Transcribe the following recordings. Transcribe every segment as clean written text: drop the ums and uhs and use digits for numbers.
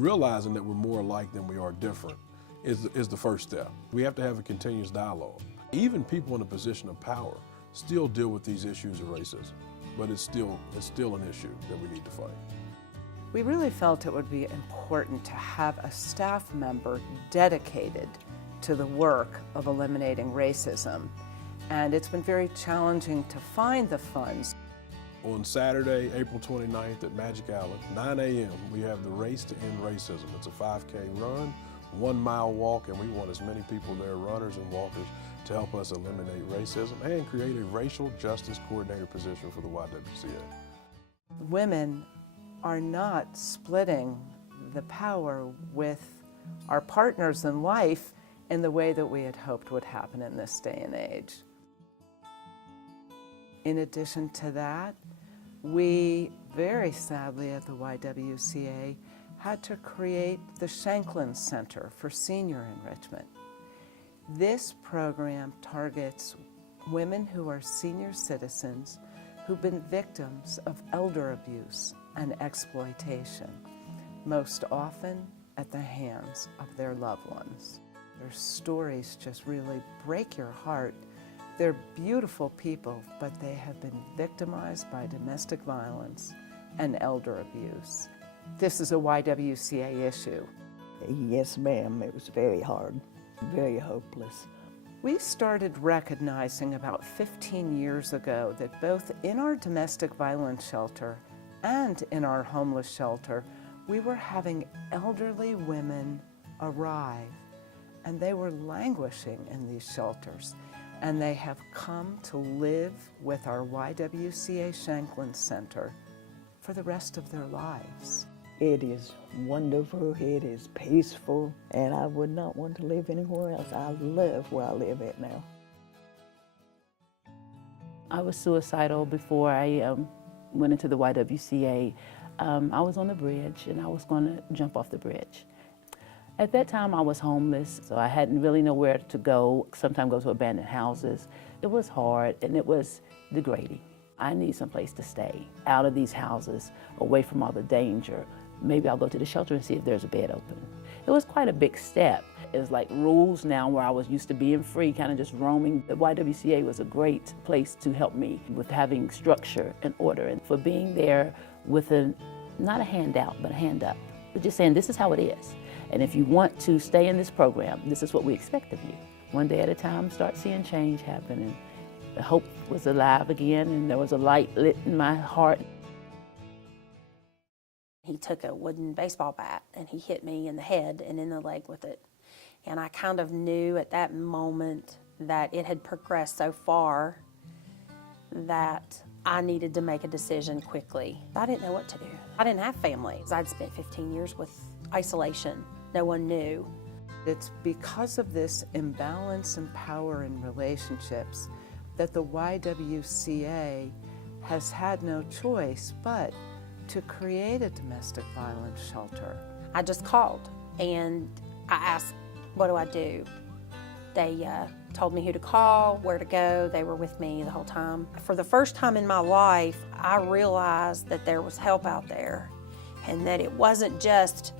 realizing that we're more alike than we are different is the first step. We have to have a continuous dialogue. Even people in a position of power still deal with these issues of racism, but it's still an issue that we need to fight. We really felt it would be important to have a staff member dedicated to the work of eliminating racism, and it's been very challenging to find the funds. On Saturday, April 29th at Magic Alley, 9 a.m., we have the Race to End Racism. It's a 5K run, 1 mile walk, and we want as many people there, runners and walkers, to help us eliminate racism and create a racial justice coordinator position for the YWCA. Women are not splitting the power with our partners in life in the way that we had hoped would happen in this day and age. In addition to that, we very sadly at the YWCA had to create the Sanctum Center for Senior Enrichment. This program targets women who are senior citizens who've been victims of elder abuse and exploitation, most often at the hands of their loved ones. Their stories just really break your heart. They're beautiful people, but they have been victimized by domestic violence and elder abuse. This is a YWCA issue. Yes, ma'am. It was very hard, very hopeless. We started recognizing about 15 years ago that both in our domestic violence shelter and in our homeless shelter, we were having elderly women arrive, and they were languishing in these shelters. And they have come to live with our YWCA Sanctum Center for the rest of their lives. It is wonderful, it is peaceful, and I would not want to live anywhere else. I love where I live at now. I was suicidal before I went into the YWCA. I was on the bridge and I was going to jump off the bridge. At that time I was homeless, so I hadn't really nowhere to go, sometimes go to abandoned houses. It was hard and it was degrading. I need some place to stay, out of these houses, away from all the danger. Maybe I'll go to the shelter and see if there's a bed open. It was quite a big step. It's like rules now where I was used to being free, kind of just roaming. The YWCA was a great place to help me with having structure and order, and for being there with not a handout, but a hand up. But just saying, this is how it is. And if you want to stay in this program, this is what we expect of you. One day at a time, start seeing change happen. And the hope was alive again, and there was a light lit in my heart. He took a wooden baseball bat and he hit me in the head and in the leg with it. And I kind of knew at that moment that it had progressed so far that I needed to make a decision quickly. I didn't know what to do. I didn't have family. I'd spent 15 years with isolation. No one knew. It's because of this imbalance in power and relationships that the YWCA has had no choice but to create a domestic violence shelter. I just called and I asked, what do I do? They told me who to call, where to go. They were with me the whole time. For the first time in my life, I realized that there was help out there and that it wasn't just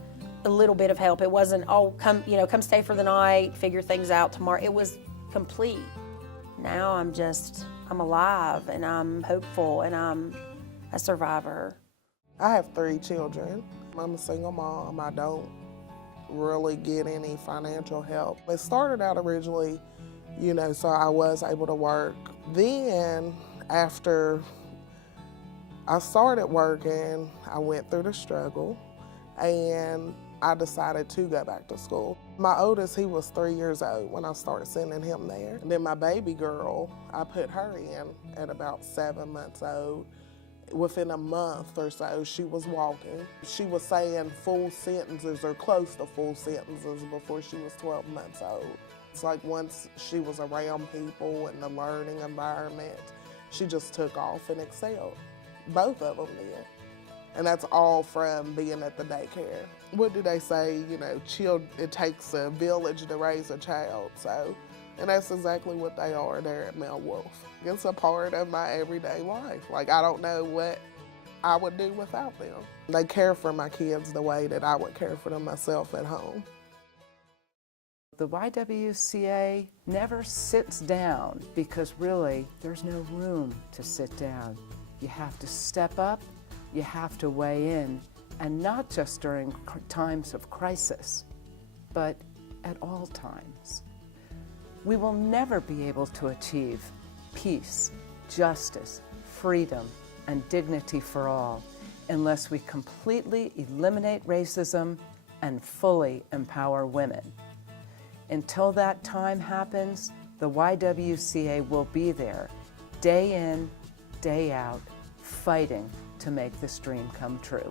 a little bit of help. It wasn't, oh, come stay for the night, figure things out tomorrow. It was complete. Now I'm alive and I'm hopeful and I'm a survivor. I have 3 children. I'm a single mom. I don't really get any financial help. It started out originally, so I was able to work. Then after I started working, I went through the struggle and I decided to go back to school. My oldest, he was 3 years old when I started sending him there. And then my baby girl, I put her in at about 7 months old. Within a month or so, she was walking. She was saying full sentences or close to full sentences before she was 12 months old. It's like once she was around people in the learning environment, she just took off and excelled. Both of them did. And that's all from being at the daycare. What do they say? It takes a village to raise a child. And that's exactly what they are there at Mel Wolf. It's a part of my everyday life. Like, I don't know what I would do without them. They care for my kids the way that I would care for them myself at home. The YWCA never sits down because really there's no room to sit down. You have to step up, you have to weigh in, and not just during times of crisis, but at all times. We will never be able to achieve peace, justice, freedom, and dignity for all unless we completely eliminate racism and fully empower women. Until that time happens, the YWCA will be there, day in, day out, fighting to make this dream come true.